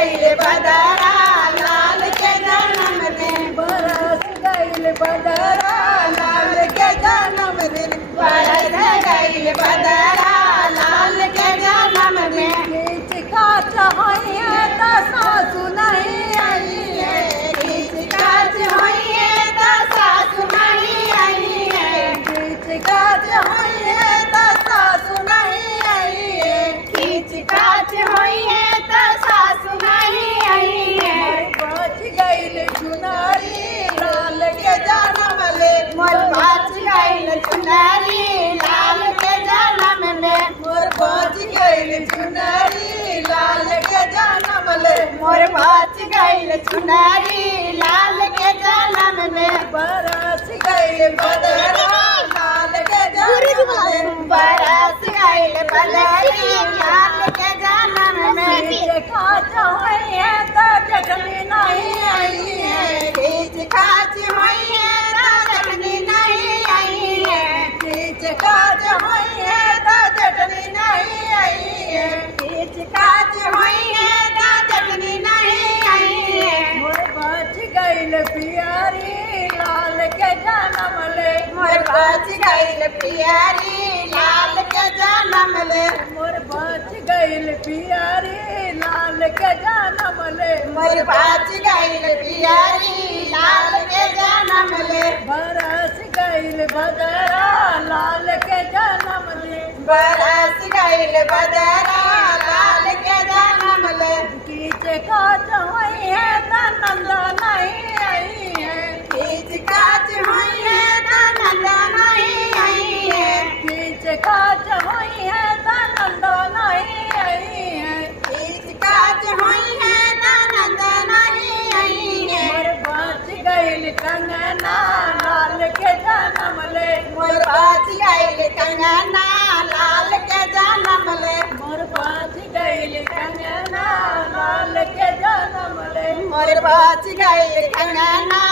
गईल बदरा लाल के जन्मदिन बरस गईल बदरा लाल के जन्मदिन बरस गईल बदरा लाल के जन्मदिन खींच काच होइए त सासु नहीं आई है खींच काच होइए त सासु नहीं आई है खींच काच होइए त सासु नहीं आई है खींच काच होइए त सासु नहीं आई है बच गईल चुनारी लाल के जन्म ले मोर बच गईल चुनरी लाल के जन्म में मोर बच गईल चुनारी लाल के जन्म ले मोर बच गईल चुनरी लाल के जन्म में बरस गईल बदरा लाल के जन्म ले बरस गईल बदरी लाल के जन्म में खींच काच होइए त जखनी नहीं आई है खींच काच होइए त जखनी नहीं आई है खींच काच होइए त जखनी नहीं आई है खींच काच होइए त जखनी नहीं आई है मोर बच गईल पियारी लाल के जन्म ले मोर बच गईल प्यारी लाल के जन्म ले मोर बच गईल पियारी लाल के जन्म ले मोर बच गईल प्यारी लाल के जन्म ले बरस गईल बदरा लाल के जन्म ले बरस गईल बदरा लाल के जन्म ले खींच काच होइए त नंदा नहीं आई है खींच काच होइए त नंदा नहीं आई है खींच काच होइए त नंदा नहीं आई है खींच काच होइए त नंदा नहीं आई है मोर बच गईल कंगना लाल के जन्म ले मोर बच गईल कंगना लाल के जन्म ले मोर बच गईल कंगना लाल के जन्म ले मोर बच गईल कंगना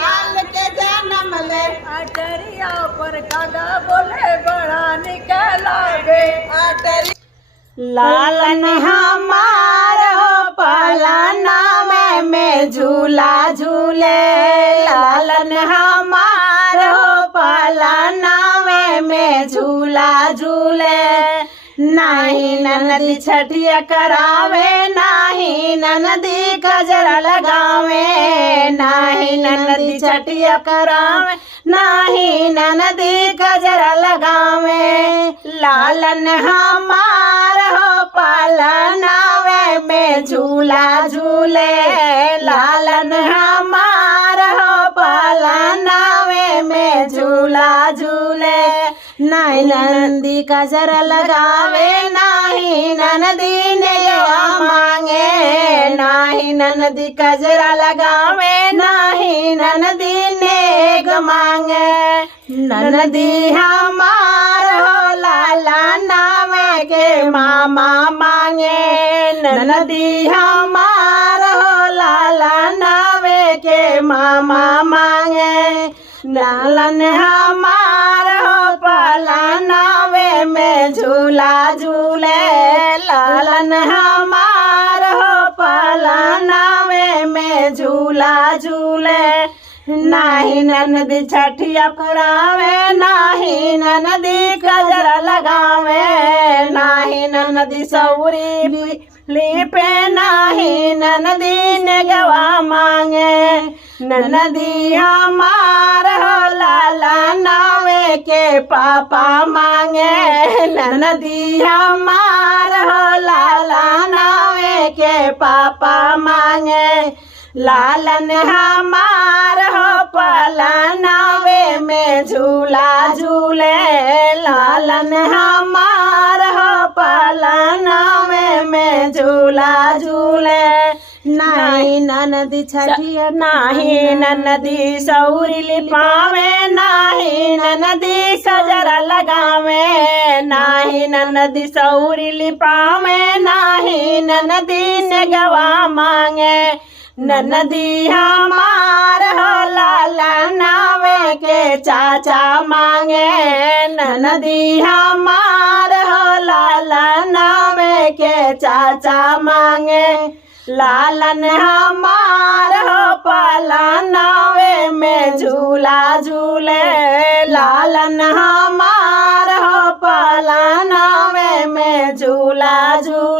लाल के जन्म ले अटरिया पर कागा बोले बड़ा निकलावे अटरी लालन हमार हो पलाना में झूला झूले लालन हमार हो पलाना में झूला झूले नाही ननदी छठिया करावे नाही ननदी गजरा लगावे नाही ननदी छठिया करावे नाही ननदी गजरा लगावे लालन हमार हो पालनावे में झूला झूले लालन हमार हो पालनावे में झूला झूले नाही नंदी गजरा लगावे नाही ननदी नेवा मांगे नाही ननदी गजरा लगावे नाही ननदी नेग मांगे ननदी हमार हो लाला नावे के मामा मांगे ननदी हमार हो लाला नावे के मामा मांगे लालन हमार हो पलानावे में झूला झूले लालन हमार हो पलानावे में झूला झूले नाही ननदी छठिया पुरावे नाही ननदी गजरा लगावे नाही ननदी सौरी लिपे नाही ननदी नेगवा मांगे ननदी हमार हो लाला नावे के पापा मांगे ननदी हमार हो लाला नावे के पापा मांगे लालन हमार हो पलानावे में झूला झूले लालन हमार हो पलानावे में झूला झूले नाही ननदी छठिया नाही ननदी सौरी लिपावे नाही ननदी गजरा लगावे नाही ननदी सौरी लिपावे नाही ननदी नेगवा मांगे ननदी हमार हो लाला नावे के चाचा मांगे ननदी हमार हो लाला नावे के चाचा मांगे लालन हमार हो पलानावे में झूला झूले लालन हमार हो पलानावे में झूला झूले